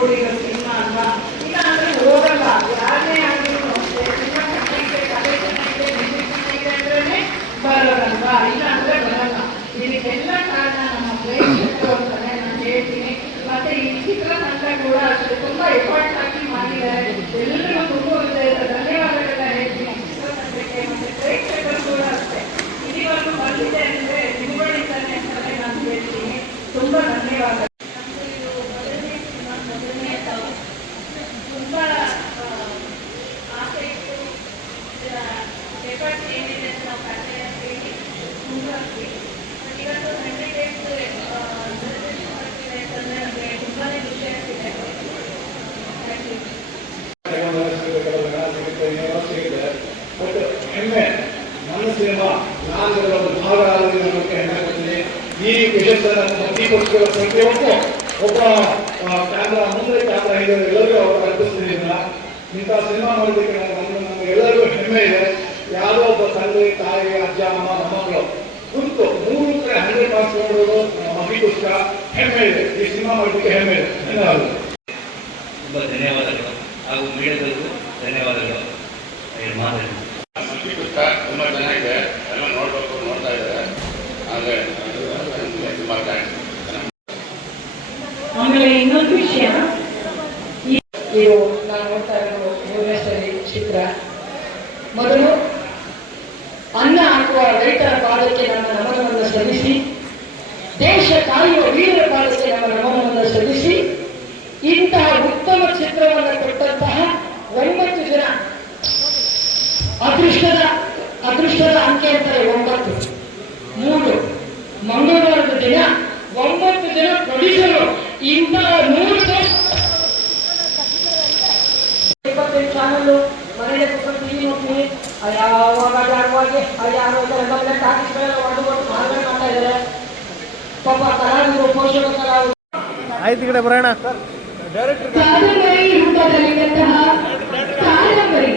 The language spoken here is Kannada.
ಕೂಡಿರೋ ಸಿನಿಮಾ ಅಲ್ವಾ. ಇಲ್ಲ ಅಂದರೆ ಹೋಗಲ್ಲ, ಯಾರೇ ಆಗಿದ್ರು ಅಷ್ಟೇ. ಸಿನಿಮಾ ಚೆನ್ನಾಗಿದೆ, ಕಥೆ ಚೆನ್ನಾಗಿದೆ, ಮ್ಯೂಸಿಕ್ ಚೆನ್ನಾಗಿದೆ ಅಂದ್ರೇ ಬರೋದಲ್ವಾ, ಇಲ್ಲ ಅಂದರೆ ಬರಲ್ಲ. ಇದಕ್ಕೆಲ್ಲ ಕಾರಣ ನಮ್ಮ ಪ್ರೇಕ್ಷಕರು ಅಂತಾನೆ ನಾನು ಹೇಳ್ತೀನಿ. ಮತ್ತೆ ಈ ಚಿತ್ರತಂಡ ಕೂಡ ಅಷ್ಟೇ ತುಂಬ ಎಫರ್ಟ್ ಹಾಕಿ ಮಾಡಿದ್ದಾರೆ. ಎಲ್ಲರಿಗೂ ತುಂಬ ಧನ್ಯವಾದಗಳನ್ನ ಹೇಳ್ತೀನಿ ಚಿತ್ರತಂಡಕ್ಕೆ. ಮತ್ತೆ ಪ್ರೇಕ್ಷಕರು ಕೂಡ ಅಷ್ಟೇ ಇದುವರೆಗೂ ಬಂದಿದೆ ಅಂದರೆ ನಿಮ್ಮಗಳಿಂದಾನೆ ಅಂತಲೇ ನಾನು ಹೇಳ್ತೀನಿ. ತುಂಬ ಧನ್ಯವಾದ. ತುಂಬ ಆಸೆ ಇತ್ತು, ಎಫರ್ಟ್ ಏನಿದೆ ಅಂತ ನಾವು ಕಥೆ ಹೇಳಿ ತುಂಬ ಬಟ್ ಇವತ್ತು 100 days ಆಗ್ತಿದೆ ಅಂತಂದರೆ ನಮಗೆ ತುಂಬಾ ಖುಷಿ ಆಗ್ತಿದೆ. ಬಟ್ ಹೆಮ್ಮೆ ನನ್ನ ಸಿನಿಮಾ ನಾನು ಒಂದು ಭಾಗ ಆಗೋದು ನಮಗೆ ಹೆಮ್ಮೆ ಕೊಡ್ತೀನಿ. ಈ ಯಶಸ್ಸನ್ನು ಪ್ರತಿಪಕ್ಷ ಪ್ರತಿಯೊಬ್ಬ ಒಬ್ಬ ಕ್ಯಾಮ್ರಾ ಮುಂದೆ ಕ್ಯಾಮ್ರಾ ಇದೆ ಎಲ್ಲರಿಗೂ ಅವರು ಕಲ್ಪಿಸ್ತಿದ್ದೀರ. ಇಂಥ ಸಿನಿಮಾ ನೋಡಲಿಕ್ಕೆ ನಮಗೆ ಎಲ್ಲರಿಗೂ ಹೆಮ್ಮೆ ಇದೆ. ಯಾವುದೋ ಒಬ್ಬ ತಂದೆ ತಾಯಿ ಅಜ್ಜ ಅಮ್ಮ ಮೊಮ್ಮಕ್ಕಳು ಕುಂತು 3 ಕಡೆ 100 ಮಾರ್ಕ್ಸ್ ನೋಡೋದು ಮಗುಗೋಸ್ಕರ ಹೆಮ್ಮೆ ಇದೆ. ಈ ಸಿನಿಮಾ ಮಾಡಲಿಕ್ಕೆ ಹೆಮ್ಮೆ ಇದೆ. ಧನ್ಯವಾದಗಳು. ತುಂಬ ಧನ್ಯವಾದಗಳು ಹಾಗೂ ಮೀಡಿಯಾದಲ್ಲೂ ಧನ್ಯವಾದಗಳು. ತುಂಬ ಚೆನ್ನಾಗಿದೆ, ಎಲ್ಲ ನೋಡಬೇಕು, ನೋಡ್ತಾ ಇದ್ದಾರೆ. ಆದರೆ ತುಂಬ ಥ್ಯಾಂಕ್ಸ್. ಆಮೇಲೆ ಇನ್ನೊಂದು ವಿಷಯ, ಇದು ನಾನು ನೋಡ್ತಾ ಇರೋದು ಭುವನೇಶ್ವರಿ ಚಿತ್ರ. ಮೊದಲು ಅನ್ನ ಹಾಕುವ ರೈತರ ಪಾದಕ್ಕೆ ನಮ್ಮ ನಮನವನ್ನು ಸಲ್ಲಿಸಿ, ದೇಶ ಕಾಯುವ ವೀರರ ಪಾದಕ್ಕೆ ನಮ್ಮ ನಮನವನ್ನು ಸಲ್ಲಿಸಿ, ಇಂತಹ ಉತ್ತಮ ಚಿತ್ರವನ್ನು ಕೊಟ್ಟಂತಹ 9 ಜನ ಅದೃಷ್ಟದ ಅಂಕೆ ಅಂತಾರೆ 9. 3 ಮಂಗಳವಾರದ ದಿನ 9 ಜನ ಪ್ರೊಡ್ಯೂಸರು ಇಂತಹ 100 25 ಚಾನಲ್ ಮನೆಯ ಟಿವಿ ನೋಡ್ತೀನಿ. ಯಾವಾಗ ಯಾರು ಟಾಕೀಸ್ಗಳೆಲ್ಲ ಹೊಡೆದು ಮಾರಾಟ ಮಾಡ್ತಾ ಇದ್ದಾರೆ. ಪಾಪ ಕಲಾವಿದರು, ಪೋಷಕ ಕಲಾವಿದರು. ಆಯ್ತು, ಈ ಕಡೆ ಬರೋಣ. ಕಾದಂಬರಿ ರೂಪದಲ್ಲಿದ್ದಂತಹ ಕಾದಂಬರಿ